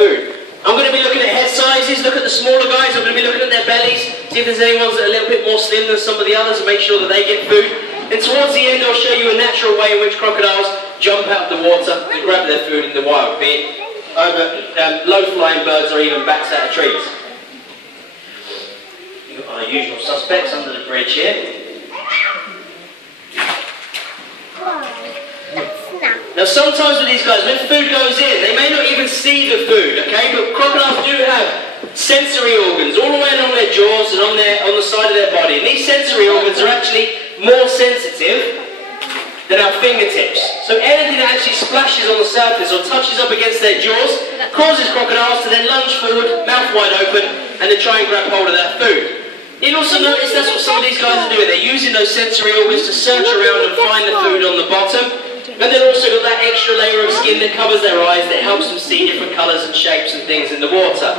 food. I'm going to be looking at head sizes, look at the smaller guys, I'm going to be looking at their bellies, see if there's any ones that are a little bit more slim than some of the others and make sure that they get food. And towards the end I'll show you a natural way in which crocodiles jump out of the water to grab their food in the wild, be it over low-flying birds or even bats out of trees. You've got our usual suspects under the bridge here. Now sometimes with these guys, when food goes in, they may not even see the food, okay? But crocodiles do have sensory organs all the way along their jaws and on the side of their body. And these sensory organs are actually more sensitive than our fingertips. So anything that actually splashes on the surface or touches up against their jaws causes crocodiles to then lunge forward, mouth wide open, and then try and grab hold of that food. You'll also notice that's what some of these guys are doing. They're using those sensory organs to search around and find the food on the bottom. And they've also got that extra layer of skin that covers their eyes that helps them see different colours and shapes and things in the water.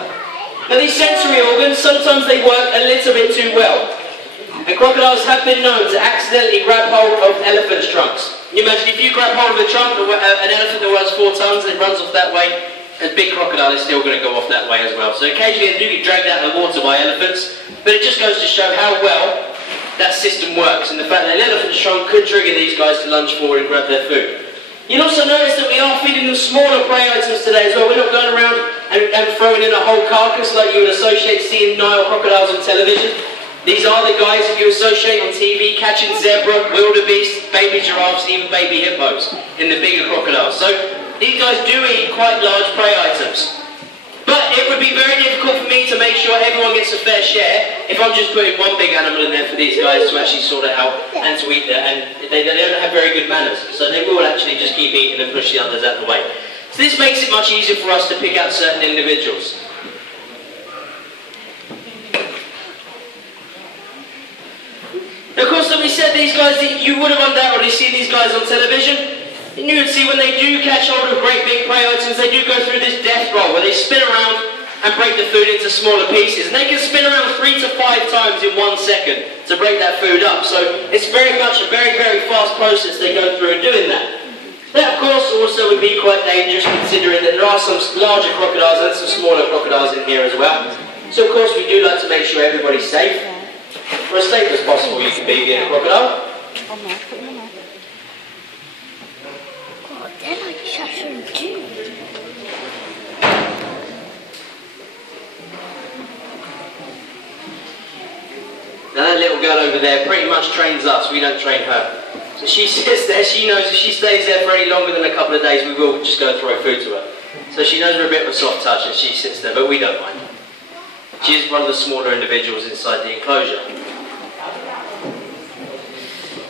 Now these sensory organs, sometimes they work a little bit too well. And crocodiles have been known to accidentally grab hold of elephants' trunks. Can you imagine if you grab hold of a trunk of an elephant that weighs 4 tons and it runs off that way, a big crocodile is still going to go off that way as well. So occasionally they do get dragged out of the water by elephants, but it just goes to show how well that system works and the fact that an elephant's trunk could trigger these guys to lunge forward and grab their food. You'll also notice that we are feeding them smaller prey items today as well. We're not going around and throwing in a whole carcass like you would associate seeing Nile crocodiles on television. These are the guys that you associate on TV catching zebra, wildebeest, baby giraffes, even baby hippos in the bigger crocodiles. So these guys do eat quite large prey items. But it would be very difficult for me to make sure everyone gets a fair share if I'm just putting one big animal in there for these guys to actually sort it out and to eat there. And they don't have very good manners, so they will actually just keep eating and push the others out of the way. So this makes it much easier for us to pick out certain individuals. Now, of course, like we said, these guys, you would have undoubtedly seen these guys on television. And you would see when they do catch hold of great big prey items, they do go through this death roll where they spin around and break the food into smaller pieces. And they can spin around 3 to 5 times in 1 second to break that food up. So it's very much a very, very fast process they go through in doing that. That, of course, also would be quite dangerous considering that there are some larger crocodiles and some smaller crocodiles in here as well. So, of course, we do like to make sure everybody's safe. For as safe as possible you can be being a crocodile. Now that little girl over there pretty much trains us, we don't train her. So she sits there, she knows if she stays there for any longer than a couple of days we will just go and throw food to her. So she knows we're a bit of a soft touch and she sits there, but we don't mind. She is one of the smaller individuals inside the enclosure.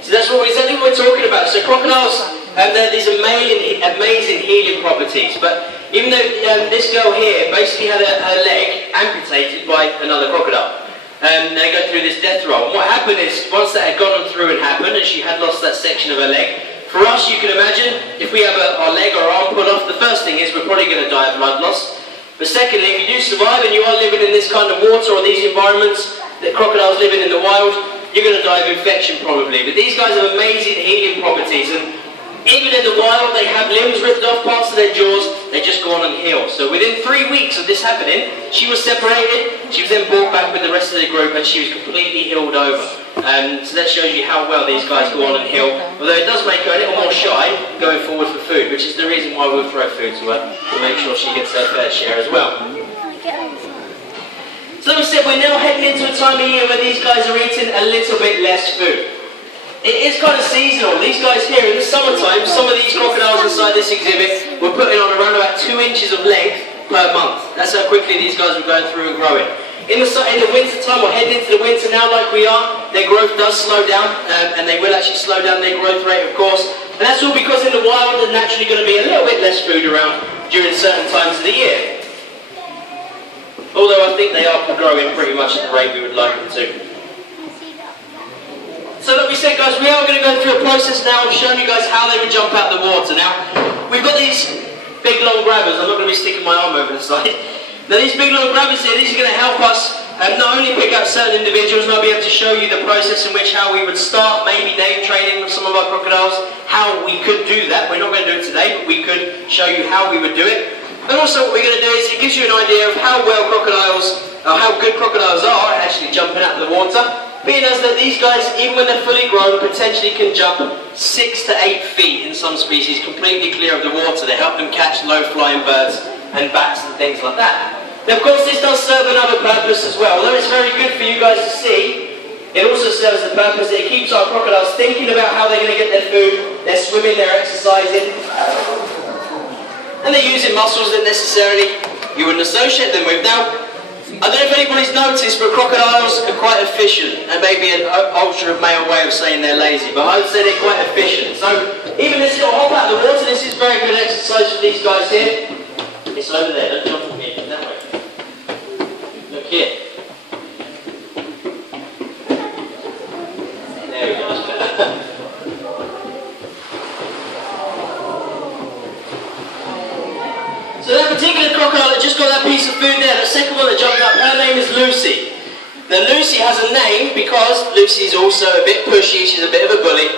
So that's exactly what we're talking about. So crocodiles have these amazing healing properties, but even though this girl here basically had her leg amputated by another crocodile. They go through this death roll. And what happened is, once that had gone through and happened, and she had lost that section of her leg, for us, you can imagine, if we have our leg or arm put off, the first thing is we're probably going to die of blood loss. But secondly, if you do survive and you are living in this kind of water or these environments that crocodiles live in the wild, you're going to die of infection probably. But these guys have amazing healing properties, and even in the wild, they have limbs ripped off, parts of their jaws, they just go on and heal. So within 3 weeks of this happening, she was separated, she was then brought back with the rest of the group and she was completely healed over. So that shows you how well these guys go on and heal. Although it does make her a little more shy going forward for food, which is the reason why we'll throw food to her, to make sure she gets her fair share as well. So like I said, we're now heading into a time of year where these guys are eating a little bit less food. It is kind of seasonal. These guys here, in the summertime, some of these crocodiles inside this exhibit were putting on around about 2 inches of length per month. That's how quickly these guys were going through and growing. In the winter time, or heading into the winter now like we are, their growth does slow down, and they will actually slow down their growth rate, of course. And that's all because in the wild there's naturally going to be a little bit less food around during certain times of the year. Although I think they are growing pretty much at the rate we would like them to. So like we said, guys, we are going to go through a process now of showing you guys how they would jump out of the water. Now, we've got these big long grabbers. I'm not going to be sticking my arm over the side. Now these big long grabbers here, these are going to help us not only pick up certain individuals, and I'll be able to show you the process in which how we would start maybe name training with some of our crocodiles, how we could do that. We're not going to do it today, but we could show you how we would do it. And also what we're going to do is it gives you an idea of how well crocodiles, or how good crocodiles are at actually jumping out of the water. Being as that these guys, even when they're fully grown, potentially can jump 6 to 8 feet in some species, completely clear of the water. They help them catch low-flying birds and bats and things like that. Now, of course, this does serve another purpose as well. Although it's very good for you guys to see, it also serves the purpose that it keeps our crocodiles thinking about how they're going to get their food. They're swimming, they're exercising, and they're using muscles that necessarily you wouldn't associate them with. Now, I don't know if anybody's noticed, but crocodiles are quite efficient, and maybe an ultra male way of saying they're lazy, but I would say they're quite efficient. So even this little hop out of the water, this is very good exercise for these guys here. It's over there, don't jump from here, that way. Look here. There we go, that's better. So that particular crocodile that just got that piece of food there, the second one that jumped up, her name is Lucy. Now Lucy has a name because Lucy's also a bit pushy, she's a bit of a bully,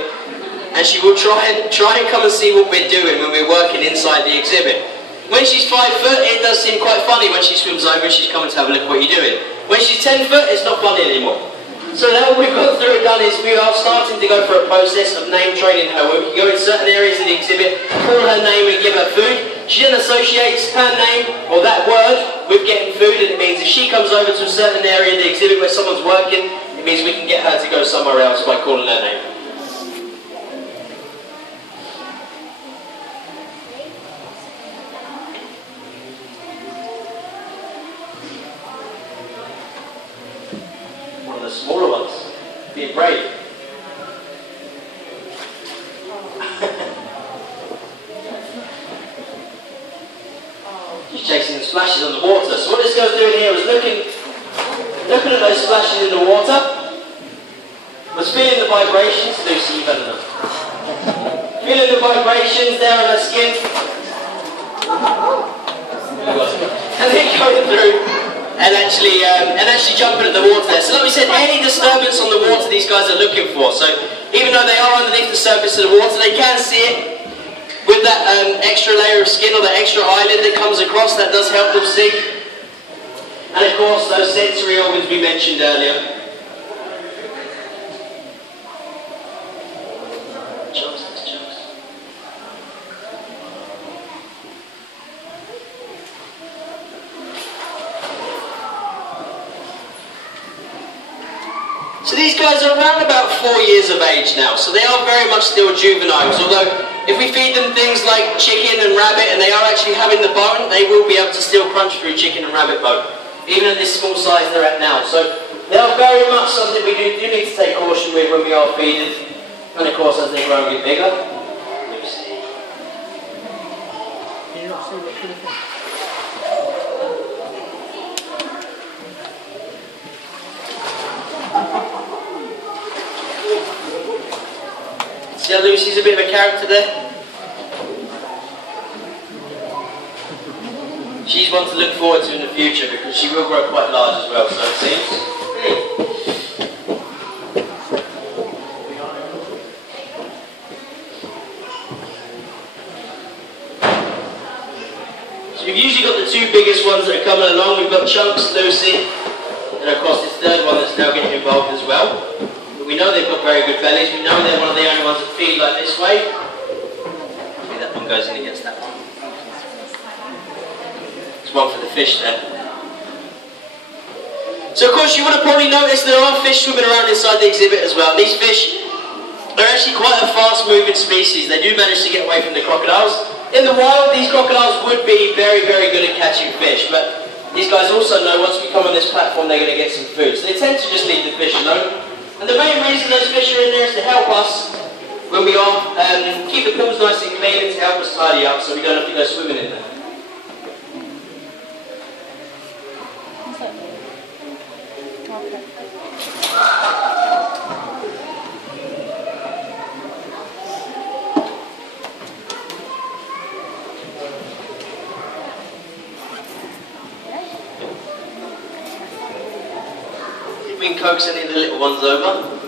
and she will try and come and see what we're doing when we're working inside the exhibit. When she's 5 foot, it does seem quite funny when she swims over and she's coming to have a look at what you're doing. When she's 10 foot, it's not funny anymore. So now what we've gone through and done is we are starting to go through a process of name training her. We can go in certain areas of the exhibit, call her name and give her food. She then associates her name or that word with getting food, and it means if she comes over to a certain area of the exhibit where someone's working, it means we can get her to go somewhere else by calling her name. One of the smaller ones, being brave. Just chasing the splashes on the water. So what this girl's doing here is looking at those splashes in the water, was feeling the vibrations. Lucy, you better know. Feeling the vibrations there on her skin. And then going through and actually jumping at the water there. So like we said, any disturbance on the water these guys are looking for. So even though they are underneath the surface of the water, they can see it. With that extra layer of skin or that extra eyelid that comes across, that does help them see. And of course, those sensory organs we mentioned earlier. So these guys are around about 4 years of age now, so they are very much still juveniles, although if we feed them things like chicken and rabbit and they are actually having the bone, they will be able to still crunch through chicken and rabbit bone, even at this small size they're at now. So they are very much something we do need to take caution with when we are feeding, and of course as they grow and get bigger. See how Lucy's a bit of a character there? She's one to look forward to in the future because she will grow quite large as well, so it seems. So we've usually got the 2 biggest ones that are coming along. We've got Chunks, Lucy, and of course this third one that's now getting involved as well. We know they've got very good bellies. We know they're one of the only ones that feed like this way. Maybe that one goes in against that one. There's one for the fish there. So of course you would have probably noticed there are fish swimming around inside the exhibit as well. These fish are actually quite a fast moving species. They do manage to get away from the crocodiles. In the wild, these crocodiles would be very, very good at catching fish, but these guys also know once we come on this platform they're going to get some food. So they tend to just leave the fish alone. And the main reason those fish are in there is to help us when we are, keep the pools nice and clean and to help us tidy up so we don't have to go swimming in there. We can coax any of the little ones over.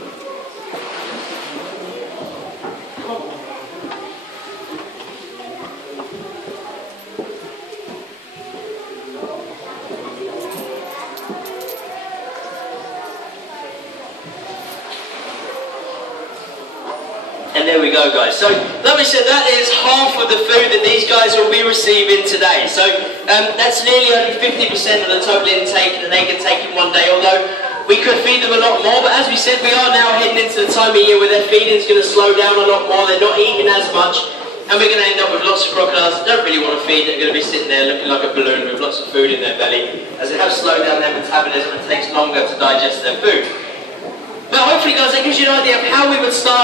there we go, guys. So, like we said, that is half of the food that these guys will be receiving today. So, that's nearly only 50% of the total intake that they can take in one day, although we could feed them a lot more. But as we said, we are now heading into the time of year where their feeding is going to slow down a lot more. They're not eating as much, and we're going to end up with lots of crocodiles that don't really want to feed. They're going to be sitting there looking like a balloon with lots of food in their belly, as they have slowed down their metabolism and it takes longer to digest their food. But hopefully, guys, that gives you an idea of how we would start